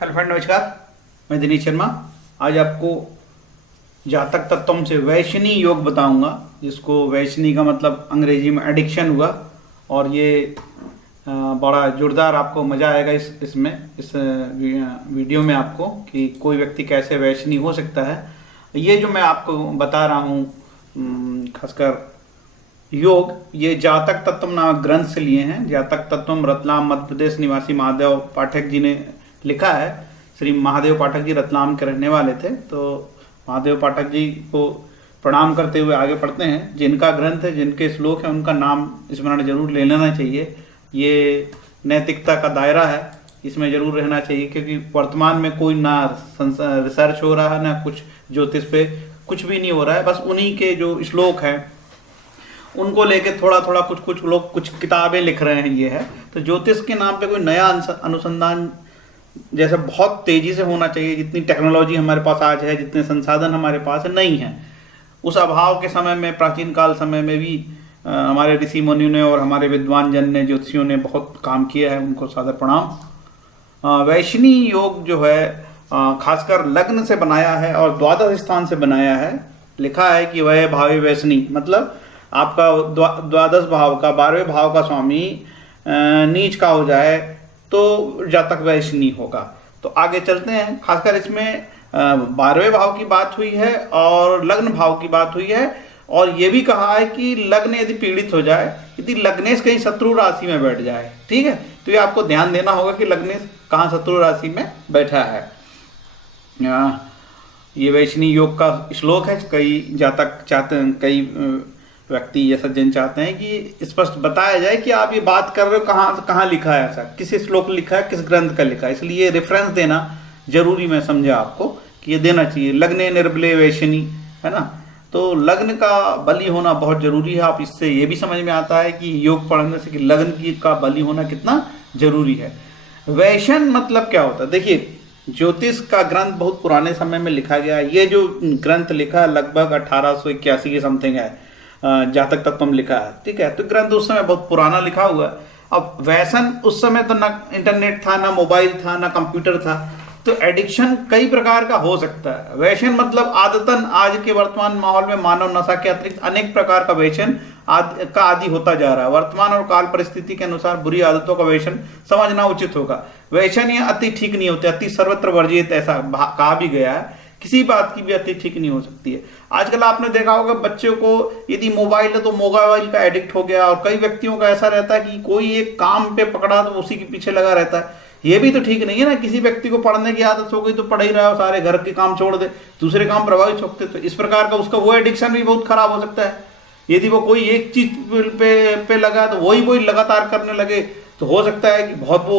Hello friend, नमस्कार। मैं दिनेश शर्मा। आज आपको जातक तत्वों से वैशनी योग बताऊंगा, जिसको वैशनी का मतलब अंग्रेजी में एडिक्शन हुआ। और ये बड़ा जोरदार आपको मज़ा आएगा इस वीडियो में आपको कि कोई व्यक्ति कैसे वैशनी हो सकता है। ये जो मैं आपको बता रहा हूँ खासकर योग, ये जातक तत्व नामक ग्रंथ से लिए हैं। जातक तत्व रतलाम मध्य प्रदेश निवासी महादेव पाठक जी ने लिखा है। श्री महादेव पाठक जी रतलाम के रहने वाले थे। तो महादेव पाठक जी को प्रणाम करते हुए आगे पढ़ते हैं। जिनका ग्रंथ है, जिनके श्लोक है, उनका नाम स्मरण जरूर ले लेना चाहिए। ये नैतिकता का दायरा है, इसमें जरूर रहना चाहिए, क्योंकि वर्तमान में कोई ना रिसर्च हो रहा है, ना कुछ ज्योतिष पे कुछ भी नहीं हो रहा है। बस उन्हीं के जो श्लोक हैं उनको लेके थोड़ा थोड़ा कुछ लोग कुछ किताबें लिख रहे हैं। ये है तो ज्योतिष के नाम पे कोई नया अनुसंधान जैसे बहुत तेजी से होना चाहिए। जितनी टेक्नोलॉजी हमारे पास आज है, जितने संसाधन हमारे पास है, नहीं है। उस अभाव के समय में, प्राचीन काल समय में भी हमारे ऋषि मुनियों ने और हमारे विद्वान जन ने, ज्योतिषियों ने बहुत काम किया है। उनको सादर प्रणाम। वैशनी योग जो है खासकर लग्न से बनाया है और द्वादश स्थान से बनाया है। लिखा है कि वह भावी वैशनी, मतलब आपका द्वादश भाव का 12वें भाव का स्वामी नीच का हो जाए तो जातक वैशनी होगा। तो आगे चलते हैं। खासकर इसमें 12वें भाव की बात हुई है और लग्न भाव की बात हुई है। और ये भी कहा है कि लग्न यदि पीड़ित हो जाए, यदि लग्नेश कहीं शत्रु राशि में बैठ जाए, ठीक है, तो ये आपको ध्यान देना होगा कि लग्नेश कहाँ शत्रु राशि में बैठा है। ये वैशनी योग का श्लोक है। कई जातक चाहते हैं, कई व्यक्ति या सज्जन चाहते हैं कि स्पष्ट बताया जाए कि आप ये बात कर रहे हो, कहाँ लिखा है, ऐसा किस श्लोक लिखा है, किस ग्रंथ का लिखा है। इसलिए रेफरेंस देना जरूरी, मैं समझा आपको कि ये देना चाहिए। लग्ने निर्बले वैशनी, है ना। तो लग्न का बली होना बहुत जरूरी है। आप इससे ये भी समझ में आता है कि योग पढ़ने से कि लग्न की का बली होना कितना जरूरी है। वैशन मतलब क्या होता है? देखिए, ज्योतिष का ग्रंथ बहुत पुराने समय में लिखा गया है। ये जो ग्रंथ लिखा है लगभग 1881 के समथिंग है। जातक तत्व लिखा है, ठीक है। तो ग्रंथ उस समय बहुत पुराना लिखा हुआ है। अब वैसन, उस समय तो ना इंटरनेट था, ना मोबाइल था, ना कंप्यूटर था, तो एडिक्शन कई प्रकार का हो सकता है। वैशन मतलब आदतन आज के वर्तमान माहौल में मानव नशा के अतिरिक्त अनेक प्रकार का वैशन का आदि होता जा रहा है। वर्तमान और काल परिस्थिति के अनुसार बुरी आदतों का वैशन समझना उचित होगा। वैशन या अति ठीक नहीं होते, अति सर्वत्र वर्जित, ऐसा कहा भी गया है। किसी बात की भी अति ठीक नहीं हो सकती है। आजकल आपने देखा होगा बच्चों को यदि मोबाइल है तो मोबाइल का एडिक्ट हो गया। और कई व्यक्तियों का ऐसा रहता है कि कोई एक काम पे पकड़ा तो उसी के पीछे लगा रहता है। ये भी तो ठीक नहीं है ना। किसी व्यक्ति को पढ़ने की आदत हो गई तो पढ़ ही रहा है, सारे घर के काम छोड़ दे, दूसरे काम प्रभावित होते, तो इस प्रकार का उसका वो एडिक्शन भी बहुत खराब हो सकता है। यदि वो कोई एक चीज पे लगा तो वही लगातार करने लगे तो हो सकता है कि बहुत वो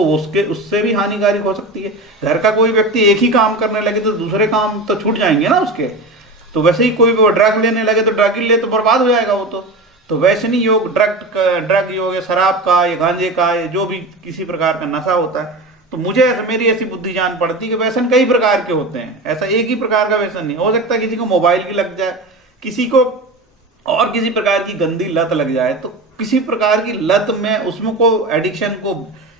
उससे भी हानिकारक हो सकती है। घर का कोई व्यक्ति एक ही काम करने लगे तो दूसरे काम तो छूट जाएंगे ना उसके। तो वैसे ही कोई वो ड्रग लेने लगे तो ड्रग ले तो बर्बाद हो जाएगा वो तो वैशनी योग ड्रग योग या शराब का या गांजे का या जो भी किसी प्रकार का नशा होता है, तो मुझे मेरी ऐसी बुद्धि जान पड़ती कि व्यसन कई प्रकार के होते हैं। ऐसा एक ही प्रकार का व्यसन नहीं हो सकता। किसी को मोबाइल की लग जाए, किसी को और किसी प्रकार की गंदी लत लग जाए, तो किसी प्रकार की लत में उसमें को एडिक्शन को,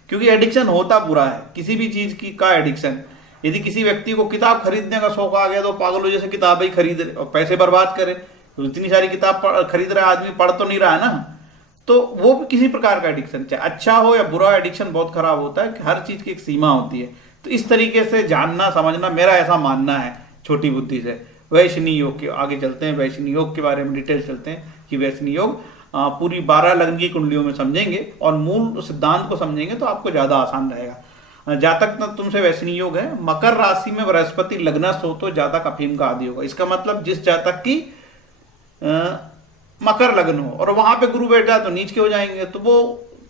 क्योंकि एडिक्शन होता बुरा है किसी भी चीज की का एडिक्शन। यदि किसी व्यक्ति को किताब खरीदने का शौक आ गया तो पागलों जैसे किताब ही खरीद और पैसे बर्बाद करे। तो इतनी सारी किताब खरीद रहा है आदमी, पढ़ तो नहीं रहा है ना। तो वो भी किसी प्रकार का एडिक्शन, चाहे अच्छा हो या बुरा, एडिक्शन बहुत खराब होता है कि हर चीज की एक सीमा होती है। तो इस तरीके से जानना समझना, मेरा ऐसा मानना है छोटी बुद्धि से। वैशनी योग के आगे चलते हैं, वैशनी योग के बारे में डिटेल चलते हैं कि वैशनी योग पूरी 12 लग्न की कुंडलियों में समझेंगे और मूल सिद्धांत को समझेंगे तो आपको ज्यादा आसान रहेगा। जातक तुमसे वैशनी योग है। मकर राशि में बृहस्पति लग्नस्थ हो तो जातक अफीम का आदि होगा। इसका मतलब जिस जातक की मकर लग्न हो और वहां पे गुरु बैठ जाए तो नीच के हो जाएंगे। तो वो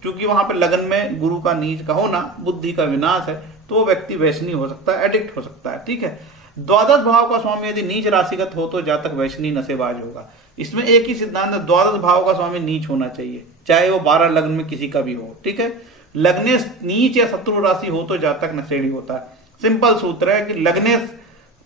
चूंकि वहां पे लग्न में गुरु का नीच का होना बुद्धि का विनाश है, तो वो व्यक्ति वैशनी हो सकता है, एडिक्ट हो सकता है, ठीक है। द्वादश भाव का स्वामी यदि नीच राशिगत हो तो जातक वैशनी नशेबाज होगा। इसमें एक ही सिद्धांत है, द्वादश भाव का स्वामी नीच होना चाहिए, चाहे वो 12 लग्न में किसी का भी हो, ठीक है। लग्नेश नीच या शत्रु राशि हो तो जातक नशेड़ी होता है। सिंपल सूत्र है कि लग्नेश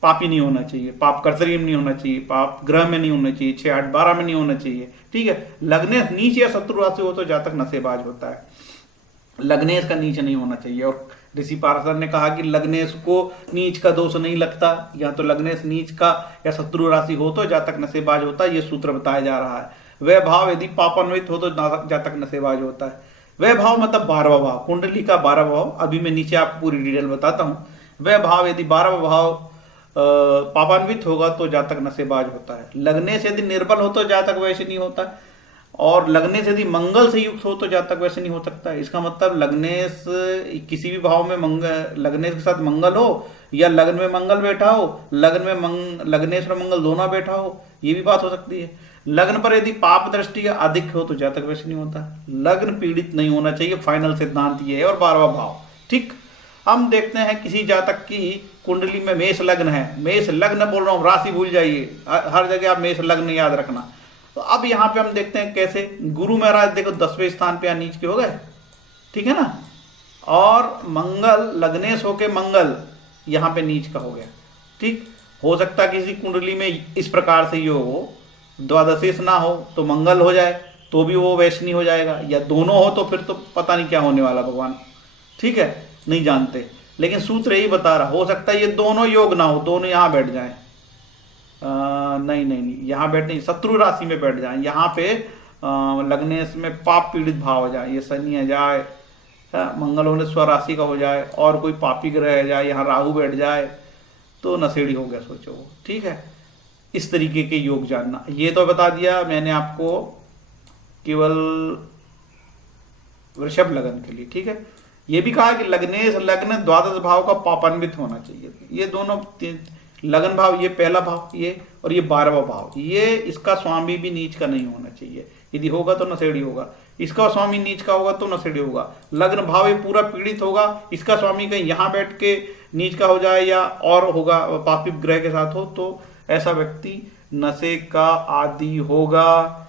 पापी नहीं होना चाहिए, पाप कर्तरी में नहीं होना चाहिए, पाप ग्रह में नहीं होना चाहिए, 6, 8, 12 में नहीं होना चाहिए, ठीक है। लग्नेश नीच या शत्रु राशि हो तो जातक नशेबाज होता है। लग्नेश का नीच नहीं होना चाहिए। और ऋषि पाराशर ने कहा कि लग्नेश को नीच का दोष नहीं लगता, या तो लग्नेश नीच का या शत्रु राशि हो तो जातक नशेबाज होता है, ये सूत्र बताया जा रहा है। वह भाव यदि पापान्वित हो तो जातक नशेबाज होता है। वह भाव मतलब 12वां भाव, कुंडली का 12वां भाव। अभी मैं नीचे आपको पूरी डिटेल बताता हूँ। वह भाव यदि 12वां भाव पापान्वित होगा तो जातक नशेबाज होता है। लगने से यदि निर्बल हो तो जातक वैसे नहीं होता, और लगने से यदि मंगल से युक्त हो तो जातक वैसे नहीं हो सकता है। इसका मतलब लगनेश किसी भी भाव में मंगल, लगनेश के साथ मंगल हो, या लग्न में मंगल बैठा हो, लग्न में लगनेश और मंगल दोनों बैठा हो, ये भी बात हो सकती है। लग्न पर यदि पाप दृष्टि अधिक हो तो जातक वैसे नहीं होता। लग्न पीड़ित नहीं होना चाहिए, फाइनल सिद्धांत ये है। और 12वां भाव, ठीक। हम देखते हैं किसी जातक की कुंडली में मेष लग्न है, मेष लग्न बोल रहा हूँ, राशि भूल जाइए, हर जगह आप मेष लग्न याद रखना। तो अब यहाँ पे हम देखते हैं कैसे गुरु महाराज देखो 10वें स्थान पे या नीच के हो गए, ठीक है ना। और मंगल लग्नेश होके मंगल यहाँ पे नीच का हो गया, ठीक। हो सकता है किसी कुंडली में इस प्रकार से योग हो, द्वादशेश ना हो तो मंगल हो जाए तो भी वो वैष्णी हो जाएगा, या दोनों हो तो फिर तो पता नहीं क्या होने वाला भगवान, ठीक है, नहीं जानते। लेकिन सूत्र यही बता रहा, हो सकता है ये दोनों योग ना हो, दोनों यहाँ बैठ जाए, नहीं, यहाँ बैठ नहीं, शत्रु राशि में बैठ जाए, यहाँ पे लगने में पाप पीड़ित भाव हो जाए, ये शनि आ जाए, मंगल होने स्व राशि का हो जाए, और कोई पापी ग्रह आ जाए, यहाँ राहु बैठ जाए, तो नशेड़ी हो गया सोचो वो, ठीक है। इस तरीके के योग जानना, ये तो बता दिया मैंने आपको केवल वृषभ लगन के लिए, ठीक है। ये भी कहा कि लग्नेश लग्न द्वादश भाव का पापान्वित होना चाहिए। ये दोनों लगन भाव, ये पहला भाव ये, और ये 12वां भाव, ये इसका स्वामी भी नीच का नहीं होना चाहिए। यदि होगा तो नशेड़ी होगा, इसका स्वामी नीच का होगा तो नशेड़ी होगा। लग्न भाव ये पूरा पीड़ित होगा, इसका स्वामी कहीं यहाँ बैठ के नीच का हो जाए या और होगा पापी ग्रह के साथ हो, तो ऐसा व्यक्ति नशे का आदि होगा।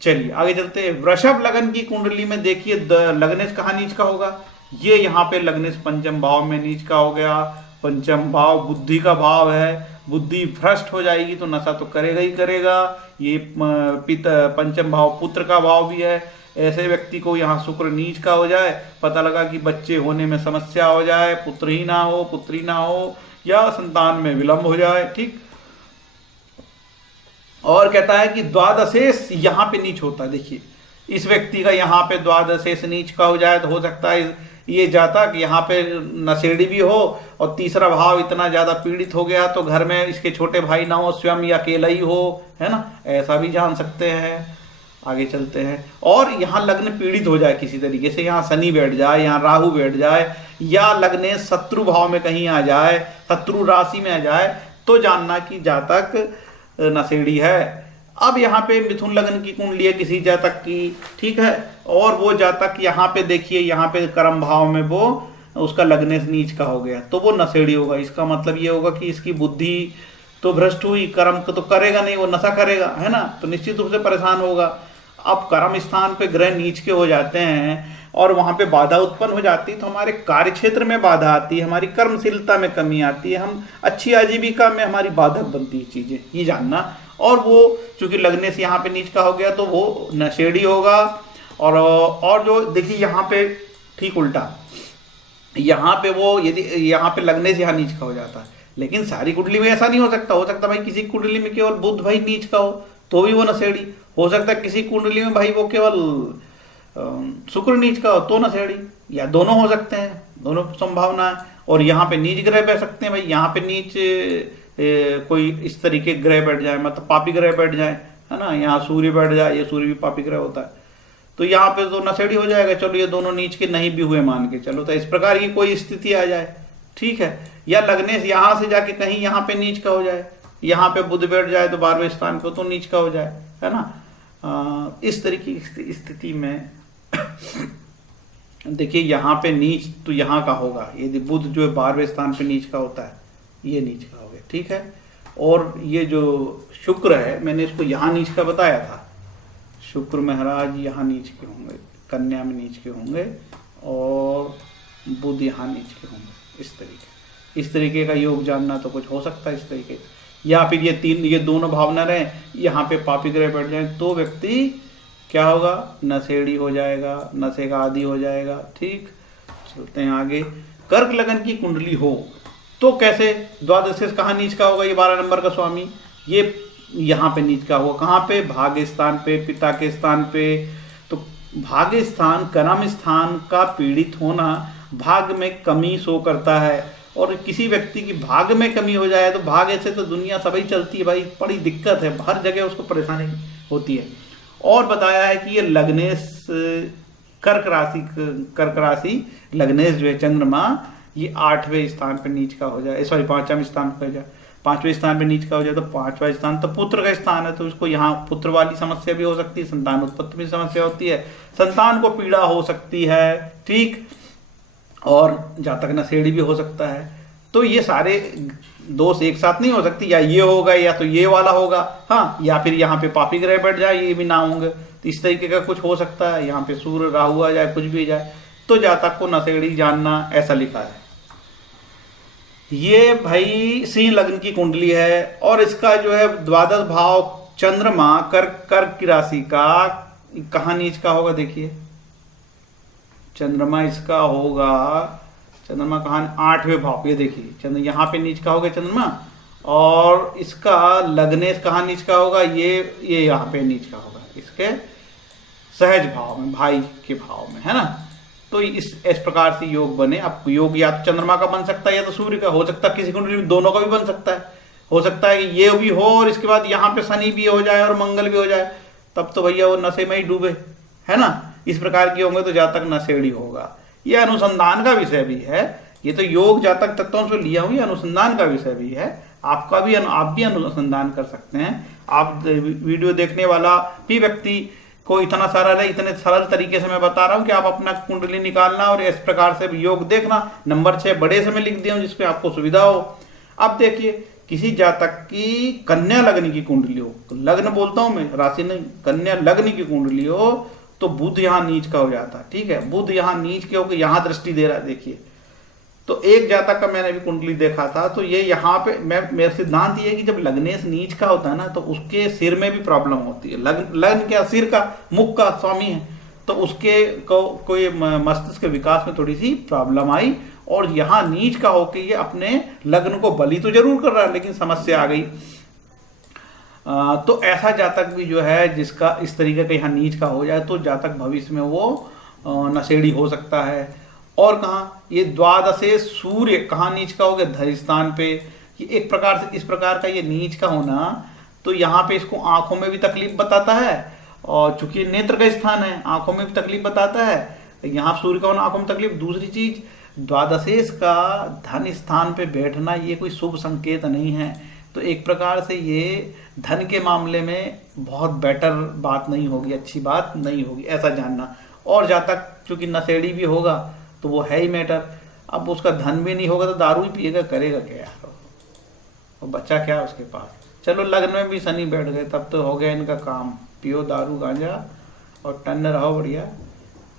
चलिए आगे चलते हैं। वृषभ लगन की कुंडली में देखिए लग्नेश कहाँ नीच का होगा, ये यहाँ पे लग्नेश पंचम भाव में नीच का हो गया। पंचम भाव बुद्धि का भाव है, बुद्धि भ्रष्ट हो जाएगी तो नशा तो करेगा ही करेगा। ये पंचम भाव पुत्र का भाव भी है, ऐसे व्यक्ति को यहाँ शुक्र नीच का हो जाए, पता लगा कि बच्चे होने में समस्या हो जाए, पुत्र ही ना हो, पुत्री ना हो, या संतान में विलंब हो जाए, ठीक। और कहता है कि द्वादशेष यहाँ पे नीच होता है। देखिए इस व्यक्ति का यहाँ पे द्वादशेष नीच का हो जाए तो हो सकता है ये जातक यहाँ पे नशेड़ी भी हो, और तीसरा भाव इतना ज्यादा पीड़ित हो गया तो घर में इसके छोटे भाई ना हो, स्वयं या अकेला ही हो, है ना, ऐसा भी जान सकते हैं। आगे चलते हैं। और यहाँ लग्न पीड़ित हो जाए किसी तरीके से, यहाँ शनि बैठ जाए, यहाँ राहु बैठ जाए, या लग्न शत्रु भाव में कहीं आ जाए, शत्रु राशि में आ जाए, तो जानना कि जातक नशेड़ी है। अब यहाँ पे मिथुन लग्न की कुंडली है किसी जातक की, ठीक है, और वो जातक यहाँ पे देखिए, यहाँ पे कर्म भाव में वो उसका लग्नेश नीच का हो गया तो वो नशेड़ी होगा। इसका मतलब ये होगा कि इसकी बुद्धि तो भ्रष्ट हुई, कर्म को तो करेगा नहीं, वो नशा करेगा, है ना, तो निश्चित रूप से परेशान होगा। अब कर्म स्थान पे ग्रह नीच के हो जाते हैं और वहां पे बाधा उत्पन्न हो जाती है तो हमारे कार्य क्षेत्र में बाधा आती है, हमारी कर्मशीलता में कमी आती है, हम अच्छी आजीविका में हमारी बाधक बनती है चीजें, ये जानना। और वो चूंकि लगने से यहाँ पे नीच का हो गया तो वो नशेड़ी होगा। और जो देखिए यहाँ पे ठीक उल्टा, यहाँ पे वो यदि यहाँ पे लगने से यहाँ नीच का हो जाता है, लेकिन सारी कुंडली में ऐसा नहीं हो सकता। हो सकता भाई किसी कुंडली में केवल बुध भाई नीच का हो तो भी वो नशेड़ी हो सकता है, किसी कुंडली में भाई वो केवल शुक्र नीच का हो तो नशेड़ी, या दोनों हो सकते हैं, दोनों संभावना है। और यहाँ पे नीच ग्रह बैठ सकते हैं भाई, यहाँ पे नीच कोई इस तरीके ग्रह बैठ जाए, मतलब पापी ग्रह बैठ जाए, है ना, यहाँ सूर्य बैठ जाए, ये सूर्य भी पापी ग्रह होता है, तो यहाँ पे तो नशेड़ी हो जाएगा। चलो ये दोनों नीच के नहीं भी हुए मान के चलो, तो इस प्रकार की कोई स्थिति आ जाए, ठीक है। या लगने से यहाँ से जाके कहीं यहाँ पे नीच का हो जाए, यहाँ पे बुध बैठ जाए तो 12वें स्थान पे तो नीच का हो जाए, है ना। इस तरीके की स्थिति में देखिए यहाँ पे नीच तो यहाँ का होगा, यदि बुध जो है 12वें स्थान पे नीच का होता है, ये नीच का हो गया, ठीक है। और ये जो शुक्र है मैंने इसको यहाँ नीच का बताया था, शुक्र महाराज यहाँ नीच के होंगे, कन्या में नीच के होंगे, और बुध यहाँ नीच के होंगे। इस तरीके का योग जानना तो कुछ हो सकता है इस तरीके से। या फिर ये दोनों भावना रहे, यहाँ पे पापी ग्रह बैठ जाए तो व्यक्ति क्या होगा, नशेड़ी हो जाएगा, नशे का आदी हो जाएगा। ठीक, चलते हैं आगे। कर्क लगन की कुंडली हो तो कैसे, द्वादश कहाँ नीच का होगा, ये 12 नंबर का स्वामी, ये यहाँ पे नीच का होगा। कहाँ पे, भाग्य स्थान पे, पिता के स्थान पे। तो भाग्य स्थान, कर्म स्थान का पीड़ित होना भाग्य में कमी शो करता है। और किसी व्यक्ति की भाग्य में कमी हो जाए तो भाग्य से तो दुनिया सभी चलती है भाई, बड़ी दिक्कत है, हर जगह उसको परेशानी होती है। और बताया है कि ये लग्नेश कर्क राशि लग्नेश जो है चंद्रमा, ये 8वें स्थान पर नीच का हो जाए, सॉरी 5वें स्थान पर हो जाए, 5वें स्थान पे नीच का हो जाए। तो 5वां स्थान तो पुत्र का स्थान है, तो उसको यहाँ पुत्र वाली समस्या भी हो सकती है, संतान उत्पत्ति में समस्या होती है, संतान को पीड़ा हो सकती है। ठीक, और जातक नशेड़ी भी हो सकता है। तो ये सारे दोष एक साथ नहीं हो सकती, या ये होगा या तो ये वाला होगा, हाँ, या फिर यहाँ पे पापी ग्रह बैठ जाए, ये भी ना होंगे। तो इस तरीके का कुछ हो सकता है, यहाँ पे सूर्य राहु आ जाए, कुछ भी जाए, तो जातक को नशेड़ी जानना, ऐसा लिखा है। ये भाई सिंह लग्न की कुंडली है, और इसका जो है द्वादश भाव चंद्रमा कर्क की राशि का कहाँ नीच का होगा, देखिए चंद्रमा इसका होगा, चंद्रमा कहाँ, 8वें भाव, ये देखिए चंद्र यहाँ पे नीच का होगा चंद्रमा, और इसका लग्नेश कहाँ नीच का होगा, ये यहाँ पे नीच का होगा, इसके सहज भाव में, भाई के भाव में, है ना। तो इस प्रकार से योग बने। अब योग या तो चंद्रमा का बन सकता है या तो सूर्य का, हो सकता है किसी कुंडली में दोनों का भी बन सकता है। हो सकता है कि ये भी हो और इसके बाद यहाँ पे शनि भी हो जाए और मंगल भी हो जाए, तब तो भैया वो नशे में ही डूबे, है ना। इस प्रकार के होंगे तो जातक नशेड़ी होगा। ये अनुसंधान का विषय भी है, ये तो योग जातक तत्वों से लिया हुआ अनुसंधान का विषय भी है। आप भी अनुसंधान कर सकते हैं। आप वीडियो देखने वाला भी व्यक्ति को इतना सारा नहीं, इतने सरल तरीके से मैं बता रहा हूं कि आप अपना कुंडली निकालना और इस प्रकार से योग देखना। नंबर 6 बड़े से मैं लिख दिया हूं जिसपे आपको सुविधा हो। अब देखिए, किसी जातक की कन्या लग्न की कुंडली हो, लग्न बोलता हूं मैं, राशि नहीं, कन्या लग्न की कुंडली हो तो बुध यहाँ नीच का हो जाता है। ठीक है, बुध यहाँ नीच के होकर यहाँ दृष्टि दे रहा है। देखिए, तो एक जातक का मैंने भी कुंडली देखा था, तो ये यहाँ पे मेरा सिद्धांत ये है कि जब लग्नेश नीच का होता है ना, तो उसके सिर में भी प्रॉब्लम होती है। लग्न क्या, सिर का, मुख का स्वामी है, तो उसके कोई मस्तिष्क के विकास में थोड़ी सी प्रॉब्लम आई, और यहाँ नीच का होके ये अपने लग्न को बली तो जरूर कर रहा है, लेकिन समस्या आ गई। तो ऐसा जातक भी जो है जिसका इस तरीके का यहाँ नीच का हो जाए, तो जातक भविष्य में वो नशेड़ी हो सकता है। और कहाँ, ये द्वादशे सूर्य कहाँ नीच का हो गया, धर स्थान पे। ये एक प्रकार से इस प्रकार का ये नीच का होना, तो यहाँ पे इसको आंखों में भी तकलीफ बताता है, और चूंकि नेत्र का स्थान है, आंखों में भी तकलीफ बताता है। यहाँ सूर्य का होना आंखों में तकलीफ। दूसरी चीज, द्वादशेश का धन स्थान पे बैठना ये कोई शुभ संकेत नहीं है। तो एक प्रकार से ये धन के मामले में बहुत बेटर बात नहीं होगी, अच्छी बात नहीं होगी, ऐसा जानना। और जातक चूंकि नशेड़ी भी होगा तो वो है ही मैटर। अब उसका धन भी नहीं होगा तो दारू ही पिएगा, करेगा क्या यार, और बच्चा क्या उसके पास। चलो लग्न में भी शनि बैठ गए, तब तो हो गया इनका काम, पियो दारू गांजा और टन रहो, बढ़िया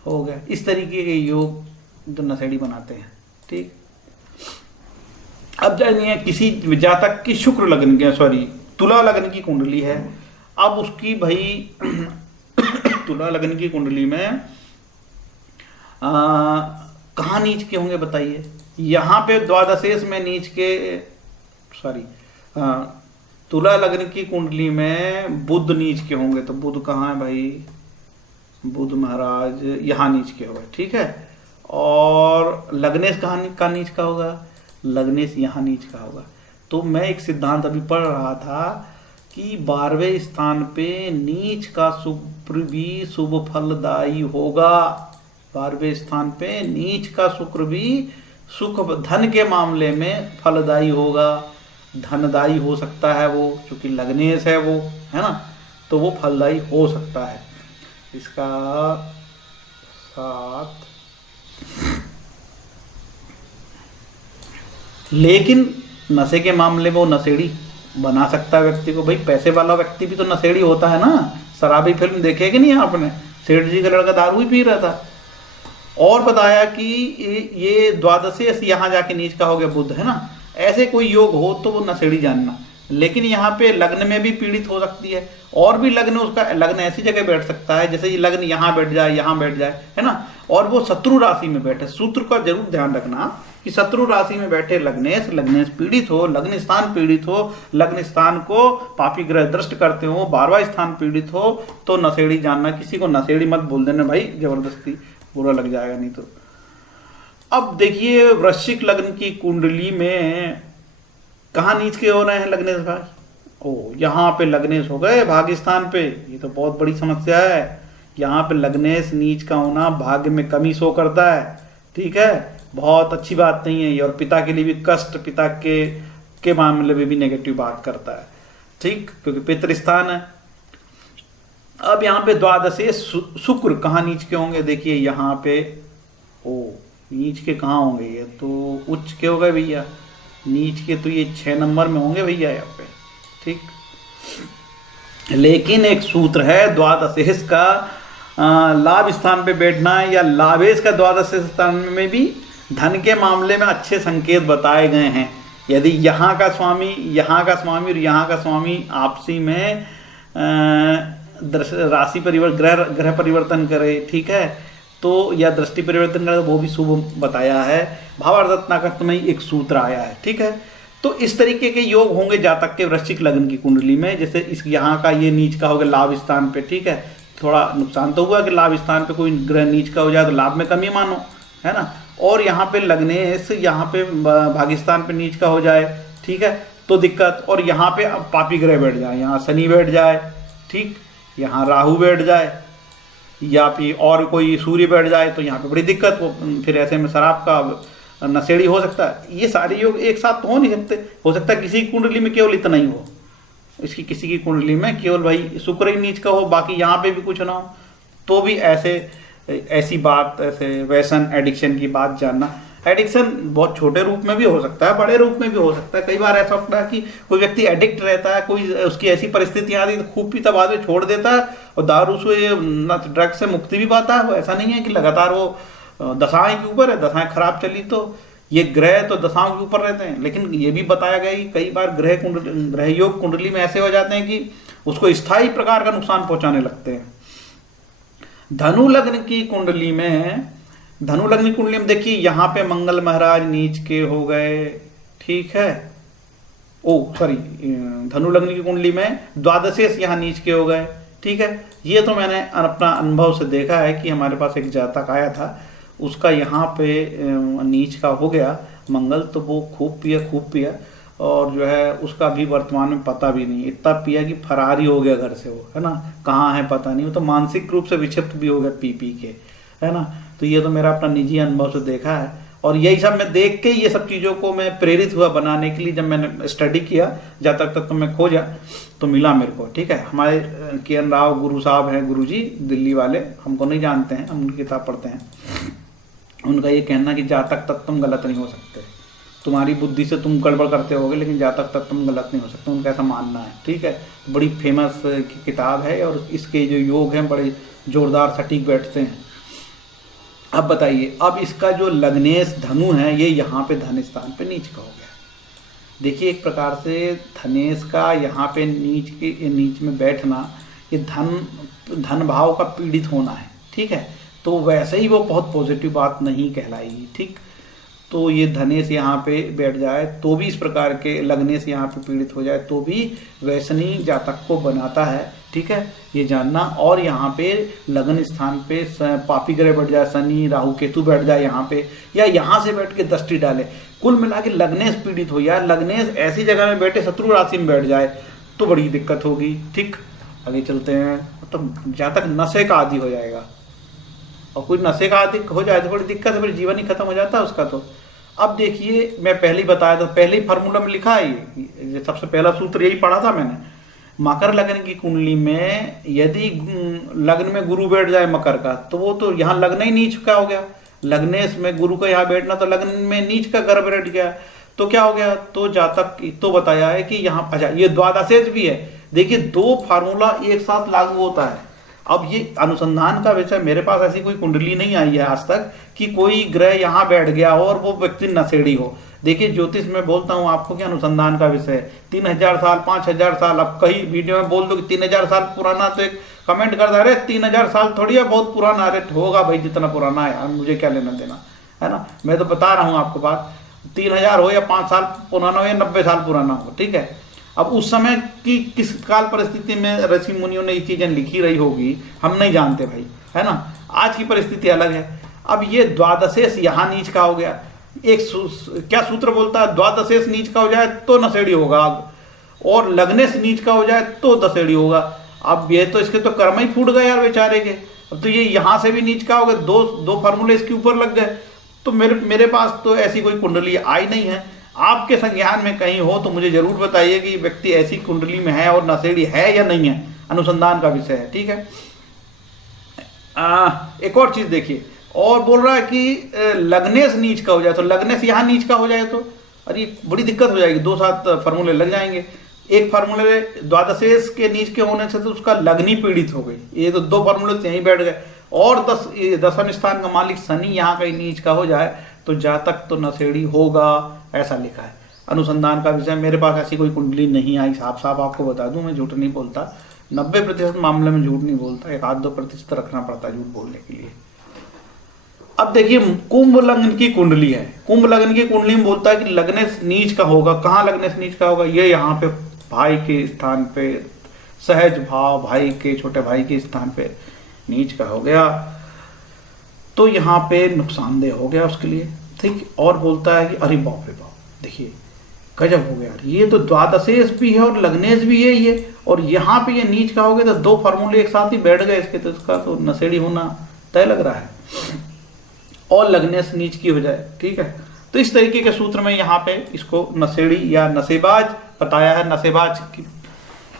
हो गया। इस तरीके के योग जो नशेड़ी बनाते हैं। ठीक, अब जानिए किसी जातक की शुक्र लग्न की, सॉरी तुला लग्न की कुंडली है। अब उसकी भाई तुला लग्न की कुंडली में कहाँ नीच के होंगे बताइए। यहाँ पे द्वादशेश में नीच के, सॉरी तुला लग्न की कुंडली में बुध नीच के होंगे। तो बुध कहाँ है भाई, बुध महाराज यहाँ नीच के होगा। ठीक है, और लग्नेश कहाँ का नीच का होगा, लग्नेश यहाँ नीच का होगा। तो मैं एक सिद्धांत अभी पढ़ रहा था कि 12वें स्थान पे नीच का शुक्र भी शुभ फलदायी होगा। 12वें स्थान पे नीच का शुक्र भी सुख धन के मामले में फलदायी होगा, धनदायी हो सकता है वो, क्योंकि लग्नेश है वो, है ना, तो वो फलदायी हो सकता है। इसका 7, लेकिन नशे के मामले में वो नशेड़ी बना सकता है व्यक्ति को। भाई पैसे वाला व्यक्ति भी तो नशेड़ी होता है ना। शराबी फिल्म देखे कि नहीं आपने, सेठ जी का लड़का दारू ही पी रहा था। और बताया कि ये द्वादशे यहाँ जाके नीच का हो गया बुध, है ना। ऐसे कोई योग हो तो वो नशेड़ी जानना। लेकिन यहाँ पे लग्न में भी पीड़ित हो सकती है, और भी लग्न, उसका लग्न ऐसी जगह बैठ सकता है जैसे ये लग्न यहाँ बैठ जाए, यहाँ बैठ जाए, है ना, और वो शत्रु राशि में बैठे। सूत्र का जरूर ध्यान रखना कि शत्रु राशि में बैठे लग्नेश, लग्नेश पीड़ित हो, लग्न स्थान पीड़ित हो, लग्न स्थान को पापी ग्रह दृष्ट करते हो, 12वां स्थान पीड़ित हो, तो नशेड़ी जानना। किसी को नशेड़ी मत बोल देना भाई, जबरदस्ती बुरा लग जाएगा नहीं तो। अब देखिए वृश्चिक लग्न की कुंडली में कहाँ नीच के हो रहे हैं लग्नेश भाई? ओ, यहाँ पे लग्नेश हो गए भाग्य स्थान पे। ये तो बहुत बड़ी समस्या है। यहाँ पे लग्नेश नीच का होना भाग्य में कमी शो करता है, ठीक है, बहुत अच्छी बात नहीं है ये, और पिता के लिए भी कष्ट, पिता के मामले में भी नेगेटिव बात करता है, ठीक, क्योंकि पितृ स्थान है। अब यहाँ पे द्वादशे शुक्र कहाँ नीच के होंगे? देखिए यहाँ पे, ओ नीच के कहाँ होंगे? ये तो उच्च के हो गए भैया, नीच के तो ये 6 नंबर में होंगे भैया यहाँ पे, ठीक। लेकिन एक सूत्र है द्वादशेश का लाभ स्थान पे बैठना है, या लाभेश का द्वादश स्थान में भी धन के मामले में अच्छे संकेत बताए गए हैं। यदि यहाँ का स्वामी और यहाँ का स्वामी आपसी में राशि परिवर्तन, ग्रह परिवर्तन करे, ठीक है, तो या दृष्टि परिवर्तन करे, वो भी शुभ बताया है। भावार्थ नाकस्त में ही एक सूत्र आया है, ठीक है। तो इस तरीके के योग होंगे जातक के वृश्चिक लग्न की कुंडली में। जैसे इस यहाँ का ये नीच का हो गया लाभ स्थान पे, ठीक है, थोड़ा नुकसान तो हुआ कि लाभ स्थान पे कोई ग्रह नीच का हो जाए तो लाभ में कमी मानो, है ना। और यहाँ पे लग्नेश, यहाँ पे भाग्यस्थान पे नीच का हो जाए, ठीक है, तो दिक्कत। और यहाँ पे अब पापी ग्रह बैठ जाए, यहाँ शनि बैठ जाए, ठीक, यहाँ राहु बैठ जाए, या फिर और कोई सूर्य बैठ जाए, तो यहाँ पे बड़ी दिक्कत। वो फिर ऐसे में शराब का नशेड़ी हो सकता है। ये सारे योग एक साथ तो हो नहीं सकते। हो सकता है किसी की कुंडली में केवल इतना ही हो, इसकी किसी की कुंडली में केवल भाई शुक्र ही नीच का हो, बाकी यहाँ पे भी कुछ ना हो, तो भी ऐसी बात, ऐसे व्यसन एडिक्शन की बात जानना। एडिक्शन बहुत छोटे रूप में भी हो सकता है, बड़े रूप में भी हो सकता है। कई बार ऐसा होता है कि कोई व्यक्ति एडिक्ट रहता है, कोई उसकी ऐसी परिस्थितियां आती है तो खूब पीता बाद में छोड़ देता है, और दारू से, ड्रग्स से मुक्ति भी पाता है। वो ऐसा नहीं है कि लगातार वो दशाएं के ऊपर है, दशाएं खराब चली तो ये ग्रह तो दशाओं के ऊपर रहते हैं। लेकिन ये भी बताया गया कि कई बार ग्रह योग कुंडली में ऐसे हो जाते हैं कि उसको स्थायी प्रकार का नुकसान पहुंचाने लगते हैं। धनु लग्न की कुंडली में देखिए यहाँ पे मंगल महाराज नीच के हो गए, ठीक है। धनु लग्न की कुंडली में द्वादशेश यहाँ नीच के हो गए, ठीक है। ये तो मैंने अपना अनुभव से देखा है कि हमारे पास एक जातक आया था, उसका यहाँ पे नीच का हो गया मंगल, तो वो खूब पिया और जो है उसका भी वर्तमान में पता भी नहीं, इतना पिया कि फरार ही हो गया घर से वो, है ना, कहाँ है पता नहीं। वो तो मानसिक रूप से विक्षिप्त भी हो गया पी के, है ना। तो ये तो मेरा अपना निजी अनुभव से देखा है, और यही सब मैं देख के ये सब चीज़ों को मैं प्रेरित हुआ बनाने के लिए। जब मैंने स्टडी किया जातक तक तो मैं खोजा तो मिला मेरे को, ठीक है। हमारे किरण राव गुरु साहब हैं, गुरु जी दिल्ली वाले, हमको नहीं जानते हैं, हम उनकी किताब पढ़ते हैं। उनका ये कहना कि जातक तक तुम गलत नहीं हो सकते, तुम्हारी बुद्धि से तुम गड़बड़ करते होगे लेकिन जातक तक तुम गलत नहीं हो सकते, उनका ऐसा मानना है, ठीक है। बड़ी फेमस किताब है, और इसके जो योग हैं बड़े जोरदार सटीक बैठते हैं। अब बताइए, अब इसका जो लग्नेश धनु है ये यहाँ पे धन स्थान पे नीच का हो गया। देखिए एक प्रकार से धनेश का यहाँ पे नीच में बैठना, ये धन भाव का पीड़ित होना है, ठीक है। तो वैसे ही वो बहुत पॉजिटिव बात नहीं कहलाएगी, ठीक। तो ये धनेश यहाँ पे बैठ जाए तो भी इस प्रकार के, लग्नेश यहाँ पे पीड़ित हो जाए तो भी वैसनी जातक को बनाता है, ठीक है, ये जानना। और यहाँ पे लग्न स्थान पे पापी ग्रह बैठ जाए, शनि राहु केतु बैठ जाए यहाँ पे, या यहाँ से बैठ के दृष्टि डाले, कुल मिला के लग्नेश पीड़ित हो, या लग्नेश ऐसी जगह में बैठे शत्रु राशि में बैठ जाए तो बड़ी दिक्कत होगी, ठीक। आगे चलते हैं। तो जातक नशे का आदी हो जाएगा, और कोई नशे का आदी हो जाए तो बड़ी दिक्कत है, फिर जीवन ही खत्म हो जाता है उसका। तो अब देखिए मैं पहले ही बताया था, पहले ही फार्मूला में लिखा है, ये सबसे पहला सूत्र यही पढ़ा था मैंने। मकर लग्न की कुंडली में यदि लग्न में गुरु बैठ जाए मकर का, तो वो तो यहाँ लग्न ही नीच का हो गया। लग्नेश में गुरु का यहाँ बैठना, तो लग्न में नीच का गर्भ बैठ गया, तो क्या हो गया, तो जातक तो बताया है कि यहाँ, अच्छा ये द्वादशेश भी है। देखिए 2 फार्मूला एक साथ लागू होता है, अब ये अनुसंधान का विषय, मेरे पास ऐसी कोई कुंडली नहीं आई है आज तक कि कोई ग्रह यहाँ बैठ गया हो और वो व्यक्ति नशेड़ी हो। देखिए ज्योतिष में बोलता हूँ आपको कि अनुसंधान का विषय है। 3000 साल 5000 साल, अब कई वीडियो में बोल दो कि 3000 साल पुराना, तो एक कमेंट करता है अरे 3000 साल थोड़ी है बहुत पुराना। अरे होगा भाई जितना पुराना है, मुझे क्या लेना देना है ना। मैं तो बता रहा हूँ आपको बात, 3000 हो या 5 साल पुराना हो या 90 साल पुराना हो, ठीक है। अब उस समय की किस काल परिस्थिति में ऋषि मुनियों ने ये चीजें लिखी रही होगी हम नहीं जानते भाई, है ना। आज की परिस्थिति अलग है। अब ये द्वादशेश यहाँ नीच का हो गया। एक क्या सूत्र बोलता है, द्वादशेश नीच का हो जाए तो नशेड़ी होगा, और लग्नेश नीच का हो जाए तो दशेड़ी होगा। अब ये तो इसके तो कर्म ही फूट गए यार बेचारे के। अब तो ये यहाँ से भी नीच का हो गए, दो फार्मूले इसके ऊपर लग गए। तो मेरे पास तो ऐसी कोई कुंडली आई नहीं है। आपके संज्ञान में कहीं हो तो मुझे जरूर बताइए कि व्यक्ति ऐसी कुंडली में है और नशेड़ी है या नहीं है, अनुसंधान का विषय है, ठीक है। एक और चीज देखिए, और बोल रहा है कि लग्नेश नीच का हो जाए, तो लग्नेश यहाँ नीच का हो जाए तो अरे बड़ी दिक्कत हो जाएगी, 2-7 फार्मूले लग जाएंगे। एक फार्मूले द्वादशेश के नीच के होने से तो उसका लग्नी पीड़ित हो गई, ये तो 2 फार्मूले तो यहीं बैठ गए। और 10वें स्थान का मालिक शनि यहाँ कहीं नीच का हो जाए तो जातक तो नशेड़ी होगा, ऐसा लिखा है। अनुसंधान का विषय, मेरे पास ऐसी कोई कुंडली नहीं आई, साफ साफ आपको बता दूं, मैं झूठ नहीं बोलता। 90% मामले में झूठ नहीं बोलता, 1-2% रखना पड़ता है झूठ बोलने के लिए। अब देखिए कुंभ लग्न की कुंडली है। कुंभ लग्न की कुंडली में बोलता है कि लग्नेश नीच का होगा। कहाँ लग्नेश नीच का होगा? ये यहाँ पे भाई के स्थान पे, सहज भाव भाई के, छोटे भाई के स्थान पे नीच का हो गया, तो यहाँ पे नुकसानदेह हो गया उसके लिए, ठीक। और बोलता है कि अरे बाप रे बाप, देखिए गजब हो गया, ये तो द्वादशेश भी है और लग्नेश भी है ये, और यहाँ पे ये नीच का हो गया, तो 2 फार्मूले एक साथ ही बैठ गए इसके, तो इसका तो नशेड़ी होना तय लग रहा है। और लग्नेश नीच की हो जाए, ठीक है। तो इस तरीके के सूत्र में यहाँ पे इसको नशेड़ी या नशेबाज बताया है। नशेबाज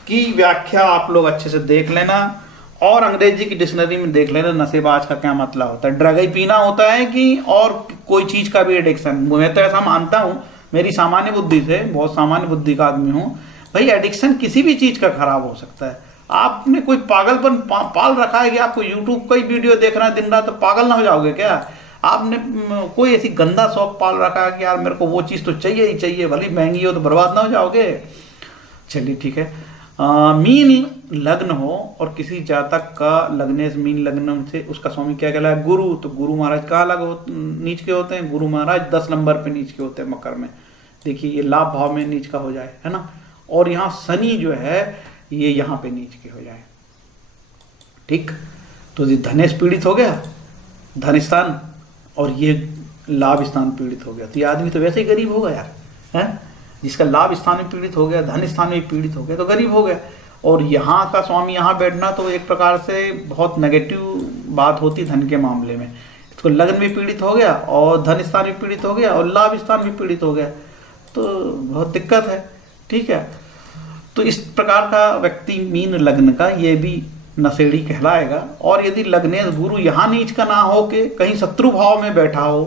की व्याख्या आप लोग अच्छे से देख लेना, और अंग्रेजी की डिक्शनरी में देख लेना नशेबाज का क्या मतलब होता है। ड्रग ही पीना होता है कि और कोई चीज का भी एडिक्शन? मैं तो ऐसा मानता हूँ, मेरी सामान्य बुद्धि से, बहुत सामान्य बुद्धि का आदमी हूँ भाई, एडिक्शन किसी भी चीज का खराब हो सकता है। आपने कोई पागलपन पाल रखा है कि आपको यूट्यूब का ही वीडियो देखना है दिन रात, तो पागल ना हो जाओगे क्या? आपने कोई ऐसी गंदा शौक पाल रखा है कि यार मेरे को वो चीज तो चाहिए ही चाहिए, भले महंगी हो, तो बर्बाद ना हो जाओगे। चलिए ठीक है। मीन लग्न हो और किसी जातक का लग्नेश मीन लग्न से, उसका स्वामी क्या कहलाए? गुरु। तो गुरु महाराज कहाँ नीच के होते हैं? गुरु महाराज 10 नंबर पे नीच के होते हैं मकर में। देखिए ये लाभ भाव में नीच का हो जाए, है ना। और यहाँ शनि जो है ये यहाँ पे नीच के हो जाए, ठीक। तो ये धनेश पीड़ित हो गया, धन स्थान, और ये लाभ स्थान पीड़ित हो गया, तो ये आदमी तो वैसे ही गरीब होगा यार, है। जिसका लाभ स्थान में पीड़ित हो गया, धन स्थान में पीड़ित हो गया, तो गरीब हो गया। और यहाँ का स्वामी यहाँ बैठना तो एक प्रकार से बहुत नेगेटिव बात होती धन के मामले में। इसको लग्न भी पीड़ित हो गया और धन स्थान भी पीड़ित हो गया और लाभ स्थान भी पीड़ित हो गया, तो बहुत दिक्कत है, ठीक है। तो इस प्रकार का व्यक्ति मीन लग्न का ये भी नशेड़ी कहलाएगा। और यदि लग्नेश गुरु यहाँ नीच का ना हो के कहीं शत्रु भाव में बैठा हो,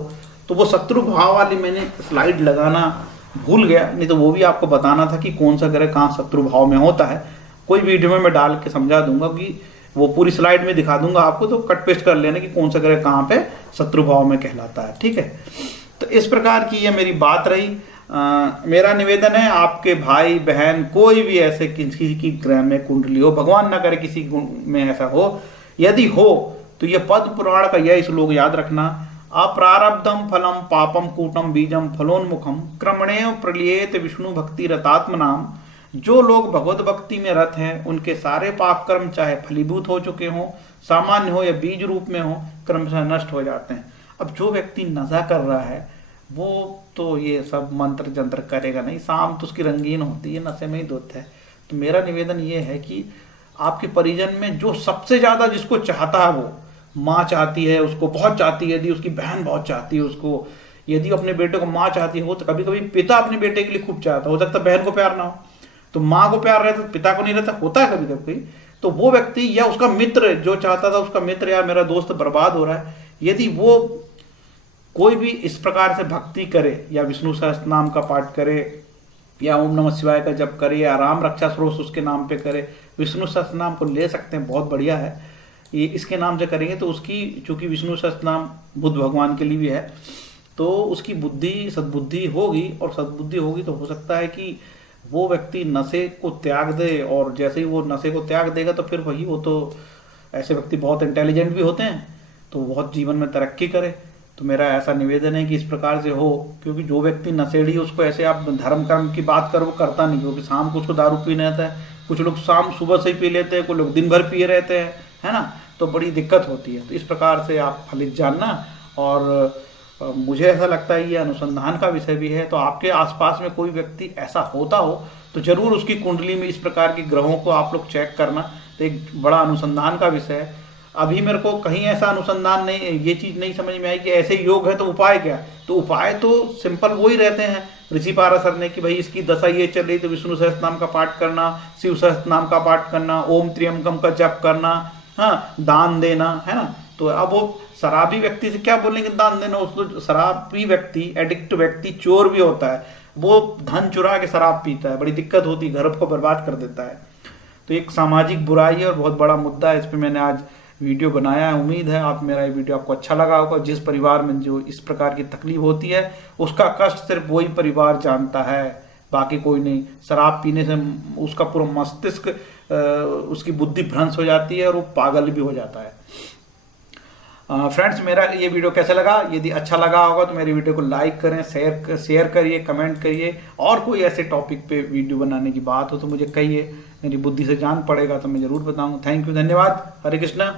तो वो शत्रु भाव वाली मैंने स्लाइड लगाना भूल गया, नहीं तो वो भी आपको बताना था कि कौन सा ग्रह कहाँ शत्रु भाव में होता है। कोई वीडियो में मैं डाल के समझा दूंगा, कि वो पूरी स्लाइड में दिखा दूंगा आपको, तो कट पेस्ट कर लेना कि कौन सा ग्रह कहाँ पे शत्रु भाव में कहलाता है, ठीक है। तो इस प्रकार की ये मेरी बात रही। मेरा निवेदन है, आपके भाई बहन कोई भी ऐसे किसी की ग्रह में कुंडली हो, भगवान ना करे किसी में ऐसा हो, यदि हो तो ये पद्म पुराण का यह श्लोक याद रखना, अप्रारब्धम फलम पापम कूटम बीजम फलोन्मुखम क्रमणेव प्रलियेत विष्णु भक्ति रतात्मनाम। जो लोग भगवत भक्ति में रत हैं उनके सारे पाप कर्म चाहे फलीभूत हो चुके हों, सामान्य हो या बीज रूप में हो, क्रमशः नष्ट हो जाते हैं। अब जो व्यक्ति नशा कर रहा है वो तो ये सब मंत्र जंत्र करेगा नहीं, शाम तो उसकी रंगीन होती है, नशे में ही धुत है। तो मेरा निवेदन ये है कि आपके परिजन में जो सबसे ज्यादा जिसको चाहता है, वो माँ चाहती है, उसको बहुत चाहती है, यदि उसकी बहन बहुत चाहती है उसको, यदि अपने बेटे को माँ चाहती है, वो तो कभी कभी पिता अपने बेटे के लिए खूब चाहता हो सकता है बहन को प्यार ना हो, तो माँ को प्यार रहता तो पिता को नहीं रहता, होता है कभी कभी। तो वो व्यक्ति या उसका मित्र जो चाहता था, उसका मित्र या मेरा दोस्त बर्बाद हो रहा है, यदि वो कोई भी इस प्रकार से भक्ति करे या विष्णु सहस्त्र नाम का पाठ करे या ओम नमः शिवाय का जप करे या राम रक्षा स्रोत उसके नाम पे करे, विष्णु सहस्त्र नाम को ले सकते हैं, बहुत बढ़िया है। ये इसके नाम से करेंगे तो उसकी, चूंकि विष्णु सहस्त्र नाम बुद्ध भगवान के लिए भी है, तो उसकी बुद्धि सद्बुद्धि होगी, और सद्बुद्धि होगी तो हो सकता है कि वो व्यक्ति नशे को त्याग दे, और जैसे ही वो नशे को त्याग देगा तो फिर वही, वो तो ऐसे व्यक्ति बहुत इंटेलिजेंट भी होते हैं, तो बहुत जीवन में तरक्की करे। तो मेरा ऐसा निवेदन है कि इस प्रकार से हो, क्योंकि जो व्यक्ति नशेड़ी, उसको ऐसे आप धर्म कर्म की बात करो, वो करता नहीं, क्योंकि शाम को उसको दारू पीने आता है। कुछ लोग शाम सुबह से ही पी लेते हैं, कुछ लोग दिन भर पिए रहते हैं, है ना, तो बड़ी दिक्कत होती है। तो इस प्रकार से आप फलित जानना, और मुझे ऐसा लगता है ये अनुसंधान का विषय भी है। तो आपके आसपास में कोई व्यक्ति ऐसा होता हो तो जरूर उसकी कुंडली में इस प्रकार की ग्रहों को आप लोग चेक करना, तो एक बड़ा अनुसंधान का विषय है। अभी मेरे को कहीं ऐसा अनुसंधान नहीं, ये चीज़ नहीं समझ में आई कि ऐसे योग है तो उपाय क्या। तो उपाय तो सिंपल वो ही रहते हैं ऋषि पाराशर ने, कि भाई इसकी दशा ये चल रही तो विष्णु सहस्त्र नाम का पाठ करना, शिव सहस्त्र नाम का पाठ करना, ओम त्र्यंबकम का जप करना, हाँ, दान देना, है ना। तो अब वो शराबी व्यक्ति से क्या बोलेंगे दान देना, उसको शराबी व्यक्ति, एडिक्ट व्यक्ति चोर भी होता है, वो धन चुरा के शराब पीता है, बड़ी दिक्कत होती है, घर को बर्बाद कर देता है। तो एक सामाजिक बुराई है और बहुत बड़ा मुद्दा है, इस पर मैंने आज वीडियो बनाया है। उम्मीद है आप, मेरा ये वीडियो आपको अच्छा लगा होगा। जिस परिवार में जो इस प्रकार की तकलीफ होती है उसका कष्ट सिर्फ वही परिवार जानता है, बाकी कोई नहीं। शराब पीने से उसका पूरा मस्तिष्क, उसकी बुद्धि भ्रंश हो जाती है और वो पागल भी हो जाता है। फ्रेंड्स, मेरा ये वीडियो कैसा लगा? यदि अच्छा लगा होगा तो मेरी वीडियो को लाइक करें, शेयर करिए, कमेंट करिए, और कोई ऐसे टॉपिक पे वीडियो बनाने की बात हो तो मुझे कहिए, मेरी बुद्धि से जान पड़ेगा तो मैं ज़रूर बताऊंगा। थैंक यू, धन्यवाद, हरे कृष्णा।